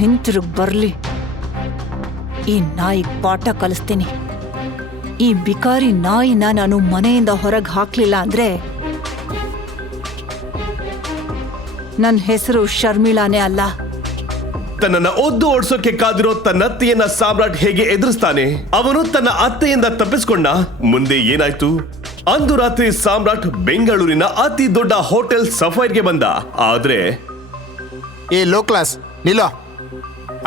ಹಿಂತಿರುಗ್ ಬರ್ಲಿ. ಈ ನಾಯಿಗ್ ಪಾಠ ಕಲಿಸ್ತೀನಿ. ಈ ಬಿಕಾರಿ ನಾಯಿನ ನಾನು ಮನೆಯಿಂದ ಹೊರಗೆ ಹಾಕ್ಲಿಲ್ಲ ಅಂದ್ರೆ ನನ್ನ ಹೆಸರು ಶರ್ಮಿಳಾನೇ ಅಲ್ಲ. ತನ್ನನ್ನ ಒದ್ದು ಓಡಿಸೋಕೆ ಕಾದಿರೋ ತನ್ನ ಅತ್ತೆಯನ್ನ ಸಾಮ್ರಾಟ್ ಹೇಗೆ ಎದುರಿಸ್ತಾನೆ? ಅವನು ತನ್ನ ಅತ್ತೆಯಿಂದ ತಪ್ಪಿಸ್ಕೊಂಡ. ಮುಂದೆ ಏನಾಯ್ತು? ಅಂದು ರಾತ್ರಿ ಸಾಮ್ರಾಟ್ ಬೆಂಗಳೂರಿನ ಅತಿ ದೊಡ್ಡ ಹೋಟೆಲ್ ಸಫೈರ್ಗೆ ಬಂದ. ಆದ್ರೆ ಲೋ ಕ್ಲಾಸ್ ನಿಲ್ಲೋ.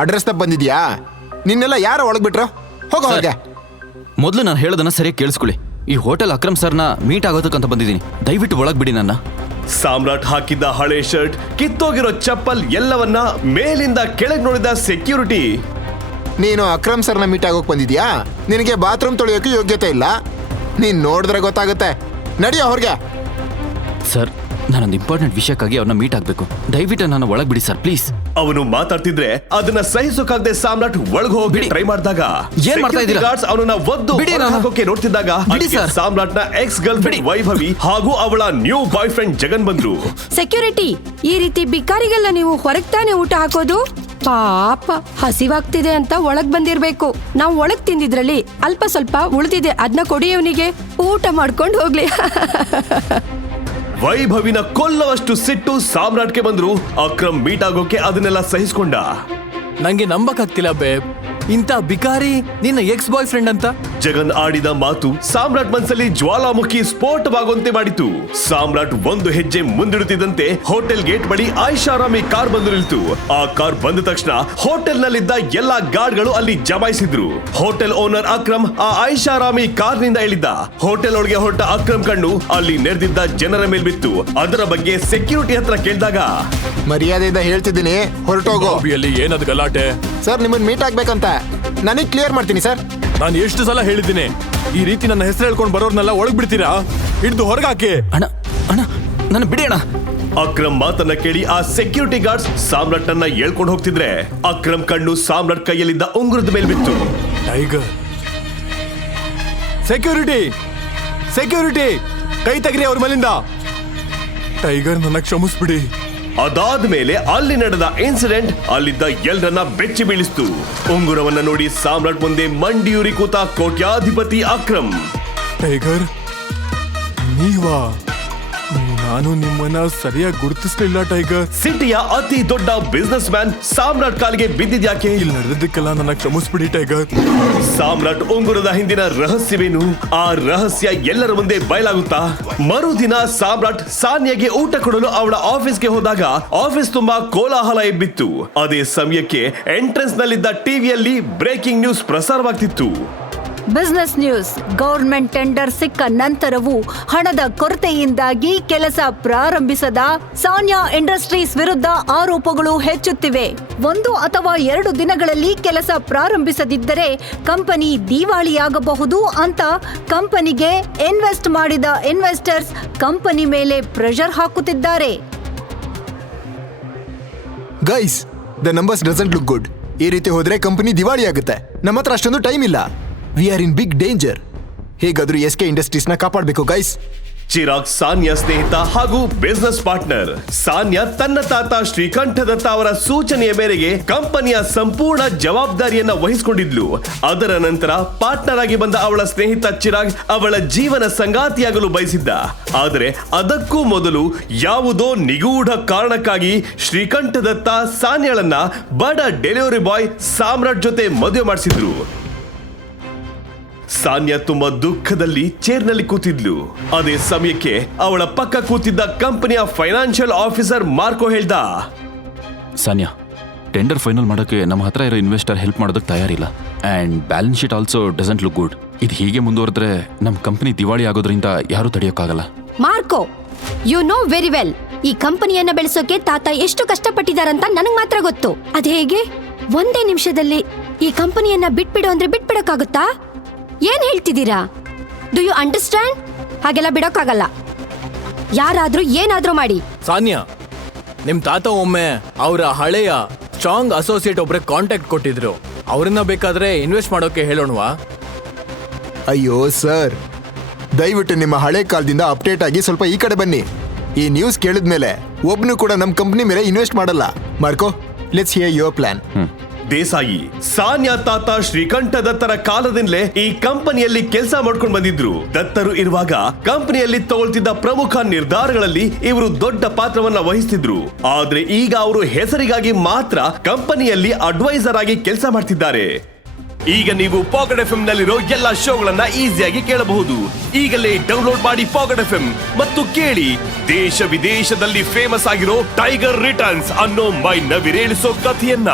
ಅಡ್ರೆಸ್ ತಪ್ಪ ಬಂದಿದ್ಯಾ? ನಿನ್ನೆಲ್ಲ ಯಾರು ಒಳಗ್ ಬಿಟ್ರು? ಹೋಗೋ ಹೊರಗೆ. ಮೊದಲು ನಾನು ಹೇಳೋದನ್ನ ಸರಿಯಾಗಿ ಕೇಳಿಸ್ಕೊಳ್ಳಿ. ಈ ಹೋಟೆಲ್ ಅಕ್ರಮ್ ಸರ್ನ ಮೀಟ್ ಆಗೋದಕ್ಕಂತ ಬಂದಿದ್ದೀನಿ. ದಯವಿಟ್ಟು ಒಳಗ್ ಬಿಡಿ ನನ್ನ. ಸಾಮ್ರಾಟ್ ಹಾಕಿದ್ದ ಹಳೆ ಶರ್ಟ್, ಕಿತ್ತೋಗಿರೋ ಚಪ್ಪಲ್ ಎಲ್ಲವನ್ನ ಮೇಲಿಂದ ಕೆಳಗೆ ನೋಡಿದ ಸೆಕ್ಯೂರಿಟಿ. ನೀನು ಅಕ್ರಮ್ ಸರ್ನ ಮೀಟ್ ಆಗೋಕ್ ಬಂದಿದ್ಯಾ? ನಿನಗೆ ಬಾತ್ರೂಮ್ ತೊಳೆಯೋಕೆ ಯೋಗ್ಯತೆ ಇಲ್ಲ. ನೀನ್ ನೋಡಿದ್ರೆ ಗೊತ್ತಾಗುತ್ತೆ. ನಡಿಯೋ ಹೊರಗೆ. ಸರ್, ನಾನೊಂದು ಇಂಪಾರ್ಟೆಂಟ್ ವಿಷಯಕ್ಕಾಗಿ ಅವ್ರನ್ನ ಮೀಟ್ ಆಗ್ಬೇಕು. ದಯವಿಟ್ಟು ನನ್ನ ಒಳಗ್ ಬಿಡಿ ಸರ್, ಪ್ಲೀಸ್. ಅವನು ಮಾತಾಡ್ತಿದ್ರೆ ಅದನ್ನ ಸಹಿಸೋಕಾಗದೆ ಸಾಮ್ರಾಟ್ ಒಳಗೆ ಹೋಗಿ ಟ್ರೈ ಮಾಡಿದಾಗ ಏನ್ ಮಾಡ್ತಾ ಇದ್ದೀರಾ? ಗಾರ್ಡ್ಸ್ ಅವನನ್ನ ಒದ್ದು ಹಾಕೋಕೆ ನೋಡ್ತಿದ್ದಾಗ ಸಾಮ್ರಾಟ್ನ ಎಕ್ಸ್ ಗರ್ಲ್ ಫ್ರೆಂಡ್ ವೈಭವಿ ಹಾಗೂ ಅವಳ ನ್ಯೂ ಬಾಯ್ ಫ್ರೆಂಡ್ ಜಗನ್ ಬಂದ್ರು. ಸೆಕ್ಯೂರಿಟಿ, ಈ ರೀತಿ ಬಿಕಾರಿಗೆಲ್ಲ ನೀವು ಹೊರಗ್ ತಾನೇ ಊಟ ಹಾಕೋದು? ಪಾಪ, ಹಸಿವಾಗ್ತಿದೆ ಅಂತ ಒಳಗ್ ಬಂದಿರ್ಬೇಕು. ನಾವು ಒಳಗ್ ತಿಂದಿದ್ರಲ್ಲಿ ಅಲ್ಪ ಸ್ವಲ್ಪ ಉಳಿದಿದೆ, ಅದನ್ನ ಕೊಡಿ ಅವನಿಗೆ, ಊಟ ಮಾಡ್ಕೊಂಡು ಹೋಗ್ಲಿ. ವೈಭವಿನ ಕೊಲ್ಲವಷ್ಟು ಸಿಟ್ಟು ಸಾಮ್ರಾಟ್ಗೆ ಬಂದ್ರು. ಅಕ್ರಮ್ ಮೀಟ್ ಆಗೋಕೆ ಅದನ್ನೆಲ್ಲ ಸಹಿಸ್ಕೊಂಡ. ನಂಗೆ ನಂಬಕ್ಕಾಗ್ತಿಲ್ಲ ಬೇಬ್, ಇಂಥ ಬಿಕಾರಿ ನಿನ್ನ ಎಕ್ಸ್ ಬಾಯ್ ಫ್ರೆಂಡ್ ಅಂತ. ಜಗನ್ ಆಡಿದ ಮಾತು ಸಾಮ್ರಾಟ್ ಮನ್ಸಲ್ಲಿ ಜ್ವಾಲಾಮುಖಿ ಸ್ಫೋಟವಾಗುವಂತೆ ಮಾಡಿತು. ಸಾಮ್ರಾಟ್ ಒಂದು ಹೆಜ್ಜೆ ಮುಂದಿಡುತ್ತಿದ್ದಂತೆ ಹೋಟೆಲ್ ಗೇಟ್ ಬಳಿ ಐಷಾರಾಮಿ ಕಾರ್ ಬಂದು ನಿಲ್ತು. ಆ ಕಾರ್ ಬಂದ ತಕ್ಷಣ ಹೋಟೆಲ್ ನಲ್ಲಿದ್ದ ಎಲ್ಲಾ ಗಾರ್ಡ್ಗಳು ಅಲ್ಲಿ ಜಮಾಯಿಸಿದ್ರು. ಹೋಟೆಲ್ ಓನರ್ ಅಕ್ರಮ್ ಆ ಐಷಾರಾಮಿ ಕಾರ್ ನಿಂದ ಇಳಿದ. ಹೋಟೆಲ್ ಒಳಗೆ ಹೊರಟ ಅಕ್ರಮ್ ಕಣ್ಣು ಅಲ್ಲಿ ನೆರೆದಿದ್ದ ಜನರ ಮೇಲ್ ಬಿತ್ತು. ಅದರ ಬಗ್ಗೆ ಸೆಕ್ಯೂರಿಟಿ ಹತ್ರ ಕೇಳಿದಾಗ, ಮರ್ಯಾದೆಯಿಂದ ಹೇಳ್ತಿದ್ದೀನಿ, ಹೊರಟೋಗೋ. ಏನದು ಗಲಾಟೆ? ಸರ್, ನಿಮ್ಮನ್ನ ಮೀಟ್ ಆಗ್ಬೇಕಂತ ನನಗೆ ಕ್ಲಿಯರ್ ಮಾಡ್ತೀನಿ ಸರ್. ನಾನು ಎಷ್ಟು ಸಲ ಹೇಳಿದ್ದೀನಿ, ಈ ರೀತಿ ನನ್ನ ಹೆಸರು ಹೇಳ್ಕೊಂಡು ಬರೋರ್ನೆಲ್ಲ ಒಳಗ್ ಬಿಡ್ತೀರಾ? ಹಿಡಿದು ಹೊರಗಾಕಿ. ಅಣ್ಣ ಅಣ್ಣ, ನನ್ನ ಬಿಡಿ ಅಣ್ಣ. ಅಕ್ರಮ್ ಮಾತನ್ನ ಕೇಳಿ ಆ ಸೆಕ್ಯೂರಿಟಿ ಗಾರ್ಡ್ಸ್ ಸಾಮ್ರಾಟ್ ಅನ್ನ ಹೇಳ್ಕೊಂಡು ಹೋಗ್ತಿದ್ರೆ ಅಕ್ರಮ್ ಕಣ್ಣು ಸಾಮ್ರಾಟ್ ಕೈಯಲ್ಲಿದ್ದ ಉಂಗುರದ ಮೇಲೆ ಬಿತ್ತು. ಟೈಗರ್, ಸೆಕ್ಯೂರಿಟಿ ಸೆಕ್ಯೂರಿಟಿ, ಕೈ ತೆಗ್ರಿ ಅವ್ರ ಮೇಲಿಂದ. ಟೈಗರ್, ನನ್ನ ಕ್ಷಮಿಸ್ಬಿಡಿ. ಅದಾದ್ಮೇಲೆ ಅಲ್ಲಿ ನಡೆದ ಇನ್ಸಿಡೆಂಟ್ ಅಲ್ಲಿದ್ದ ಎಲ್ಲರನ್ನ ಬೆಚ್ಚಿ ಬೀಳಿಸ್ತು. ಉಂಗುರವನ್ನ ನೋಡಿ ಸಾಮ್ರಾಟ್ ಮುಂದೆ ಮಂಡಿಯೂರಿ ಕೂತ ಕೋಟ್ಯಾಧಿಪತಿ ಅಕ್ರಮ್. ಟೈಗರ್, ನೀವಾ? ನಾನು ನಿಮ್ಮನ್ನ ಸರಿಯಾಗಿ ಗುರುತಿಸ್ಲಿಲ್ಲ ಟೈಗರ್. ಸಿಟಿಯ ಅತಿ ದೊಡ್ಡ ಬಿಸ್ನೆಸ್ ಮ್ಯಾನ್ ಸಾಮ್ರಾಟ್ ಕಾಲಿಗೆ ಬಿದ್ದಿದ್ಯಾಕೆ? ಇಲ್ಲಿ ನಡೆದಕ್ಕೆಲ್ಲ ನನ್ನ ಕ್ಷಮಿಸ್ಬಿಡಿ ಟೈಗರ್. ಸಾಮ್ರಾಟ್ ಉಂಗುರದ ಹಿಂದಿನ ರಹಸ್ಯವೇನು? ಆ ರಹಸ್ಯ ಎಲ್ಲರ ಮುಂದೆ ಬಯಲಾಗುತ್ತಾ? ಮರುದಿನ ಸಾಮ್ರಾಟ್ ಸಾನ್ಯಾಗೆ ಊಟ ಕೊಡಲು ಅವಳ ಆಫೀಸ್ಗೆ ಹೋದಾಗ ಆಫೀಸ್ ತುಂಬಾ ಕೋಲಾಹಲ ಎಬ್ಬಿತ್ತು. ಅದೇ ಸಮಯಕ್ಕೆ ಎಂಟ್ರೆನ್ಸ್ ನಲ್ಲಿದ್ದ ಟಿವಿಯಲ್ಲಿ ಬ್ರೇಕಿಂಗ್ ನ್ಯೂಸ್ ಪ್ರಸಾರವಾಗ್ತಿತ್ತು. Business news. ಗೌರ್ಮೆಂಟ್ ಟೆಂಡರ್ ಸಿಕ್ಕ ನಂತರವೂ ಹಣದ ಕೊರತೆಯಿಂದಾಗಿ ಕೆಲಸ ಪ್ರಾರಂಭಿಸದ ಸಾನ್ಯಾ ಇಂಡಸ್ಟ್ರೀಸ್ ವಿರುದ್ಧ ಆರೋಪಗಳು ಹೆಚ್ಚುತ್ತಿವೆ. 1 ಅಥವಾ 2 ದಿನಗಳಲ್ಲಿ ಕೆಲಸ ಪ್ರಾರಂಭಿಸದಿದ್ದರೆ ಕಂಪನಿ ದಿವಾಳಿಯಾಗಬಹುದು ಅಂತ ಕಂಪನಿಗೆ ಇನ್ವೆಸ್ಟ್ ಮಾಡಿದ ಇನ್ವೆಸ್ಟರ್ಸ್ ಕಂಪನಿ ಮೇಲೆ ಪ್ರೆಷರ್ ಹಾಕುತ್ತಿದ್ದಾರೆ. Guys, the numbers doesn't look good. ಈ ರೀತಿ ಹೋದ್ರೆ ಕಂಪನಿ ದಿವಾಳಿ ಆಗುತ್ತೆ. ನಮ್ಮ ಹತ್ರ ಅಷ್ಟೊಂದು ಟೈಮ್ ಇಲ್ಲ. We are in big danger. ಹೇಗಾದ್ರೂ ಎಸ್ಕೆ ಇಂಡಸ್ಟ್ರೀಸ್ ನ ಕಾಪಾಡಬೇಕು ಗೈಸ್. ಚಿರಾಗ್ ಸಾನ್ಯಾ ಸ್ನೇಹಿತ ಹಾಗೂ ಬಿಸ್ನೆಸ್ ಪಾರ್ಟ್ನರ್. ಸಾನ್ಯಾ ತನ್ನ ತಾತ ಶ್ರೀಕಂಠ ದತ್ತ ಅವರ ಸೂಚನೆಯ ಮೇರೆಗೆ ಕಂಪನಿಯ ಸಂಪೂರ್ಣ ಜವಾಬ್ದಾರಿಯನ್ನ ವಹಿಸಿಕೊಂಡಿದ್ಲು. ಅದರ ನಂತರ ಪಾರ್ಟ್ನರ್ ಆಗಿ ಬಂದ ಅವಳ ಸ್ನೇಹಿತ ಚಿರಾಗ್ ಅವಳ ಜೀವನ ಸಂಗಾತಿಯಾಗಲು ಬಯಸಿದ್ದ. ಆದರೆ ಅದಕ್ಕೂ ಮೊದಲು ಯಾವುದೋ ನಿಗೂಢ ಕಾರಣಕ್ಕಾಗಿ ಶ್ರೀಕಂಠ ದತ್ತ ಸಾನ್ಯಾಳನ್ನ ಬಡ ಡೆಲಿವರಿ ಬಾಯ್ ಸಾಮ್ರಾಟ್ ಜೊತೆ ಮದುವೆ ಮಾಡಿಸಿದ್ರು. ಸಾನ್ಯಾ ತುಂಬಾ ದುಃಖದಲ್ಲಿ ಚೇರ್ನಲ್ಲಿ ಕೂತಿದ್ಲು. ಅದೇ ಸಮಯಕ್ಕೆ ಅವಳ ಪಕ್ಕ ಕೂತಿದ್ದ ಕಂಪನಿಯ ಫೈನಾನ್ಷಿಯಲ್ ಆಫೀಸರ್ ಮಾರ್ಕೋ ಹೇಳ್ದ, ಸಾನ್ಯಾ, ಟೆಂಡರ್ ಫೈನಲ್ ಮಾಡೋಕೆ ನಮ್ಮ ಹತ್ರ ಇರೋ ಇನ್ವೆಸ್ಟರ್ ಹೆಲ್ಪ್ ಮಾಡೋದಕ್ಕೆ ತಯಾರಿಲ್ಲ. And balance sheet also doesn't look good. ಇದು ಹೀಗೆ ಮುಂದುವರೆದ್ರೆ ನಮ್ಮ ಕಂಪನಿ ದಿವಾಳಿ ಆಗೋದ್ರಿಂದ ಯಾರೂ ತಡೆಯೋಕ್ಕಾಗಲ್ಲ. Marco, you know very well, ಈ ಕಂಪನಿಯನ್ನ ಬೆಳೆಸೋಕೆ ತಾತ ಎಷ್ಟು ಕಷ್ಟಪಟ್ಟಿದಾರಂತ ನನಗ್ ಮಾತ್ರ ಗೊತ್ತು. ಅದ್ ಹೇಗೆ ಒಂದೇ ನಿಮಿಷದಲ್ಲಿ ಈ ಕಂಪನಿಯನ್ನ ಬಿಟ್ಬಿಡು ಅಂದ್ರೆ ಬಿಟ್ಬಿಡಕ್ಕಾಗುತ್ತಾ? ಏನ್ ಹೇಳ್ತಿದ್ದೀರಾ? Do you understand? ಹಾಗೆಲ್ಲ ಬಿಡೋಕ್ಕಾಗಲ್ಲ. ಯಾರಾದ್ರೂ ಏನಾದ್ರೂ ಮಾಡಿ. ಸಾನ್ಯಾ, ನಿಮ್ ತಾತ ಒಮ್ಮೆ ಅವರ ಹಳೆಯ ಸ್ಟ್ರಾಂಗ್ ಅಸೋಸಿಯೇಟ್ ಒಬ್ರೆ ಕಾಂಟ್ಯಾಕ್ಟ್ ಕೊಟ್ಟಿದ್ರು. ಅವ್ರನ್ನ ಬೇಕಾದ್ರೆ ಇನ್ವೆಸ್ಟ್ ಮಾಡೋಕೆ ಹೇಳೋಣವಾ? ಅಯ್ಯೋ ಸರ್, ದಯವಿಟ್ಟು ನಿಮ್ಮ ಹಳೆ ಕಾಲದಿಂದ ಅಪ್ಡೇಟ್ ಆಗಿ ಸ್ವಲ್ಪ ಈ ಕಡೆ ಬನ್ನಿ. ಈ ನ್ಯೂಸ್ ಕೇಳಿದ್ಮೇಲೆ ಒಬ್ನು ಕೂಡ ನಮ್ಮ ಕಂಪ್ನಿ ಮೇಲೆ ಇನ್ವೆಸ್ಟ್ ಮಾಡಲ್ಲ. Marco, let's hear your plan. Desai, Sanya ತಾತ ಶ್ರೀಕಂಠ ದತ್ತರ ಕಾಲದಿಂದಲೇ ಈ ಕಂಪನಿಯಲ್ಲಿ ಕೆಲಸ ಮಾಡ್ಕೊಂಡು ಬಂದಿದ್ರು. ದತ್ತರು ಇರುವಾಗ ಕಂಪನಿಯಲ್ಲಿ ತಗೊಳ್ತಿದ್ದ ಪ್ರಮುಖ ನಿರ್ಧಾರಗಳಲ್ಲಿ ಇವರು ದೊಡ್ಡ ಪಾತ್ರವನ್ನ ವಹಿಸ್ತಿದ್ರು. ಆದ್ರೆ ಈಗ ಅವರು ಹೆಸರಿಗಾಗಿ ಮಾತ್ರ ಕಂಪನಿಯಲ್ಲಿ ಅಡ್ವೈಸರ್ ಆಗಿ ಕೆಲಸ ಮಾಡ್ತಿದ್ದಾರೆ. ಈಗ ನೀವು ಪಾಕೆಟ್ ಎಫ್ಎಂ ನಲ್ಲಿರೋ ಎಲ್ಲಾ ಶೋಗಳನ್ನ ಈಸಿಯಾಗಿ ಕೇಳಬಹುದು. ಈಗಲೇ ಡೌನ್ಲೋಡ್ ಮಾಡಿ ಪಾಕೆಟ್ ಎಫ್ಎಂ ಮತ್ತು ಕೇಳಿ ದೇಶ ವಿದೇಶದಲ್ಲಿ ಫೇಮಸ್ ಆಗಿರೋ ಟೈಗರ್ ರಿಟರ್ನ್ಸ್ ಅನ್ನೋ ಮೈ ನವಿರೇಳಿಸೋ ಕಥೆಯನ್ನ.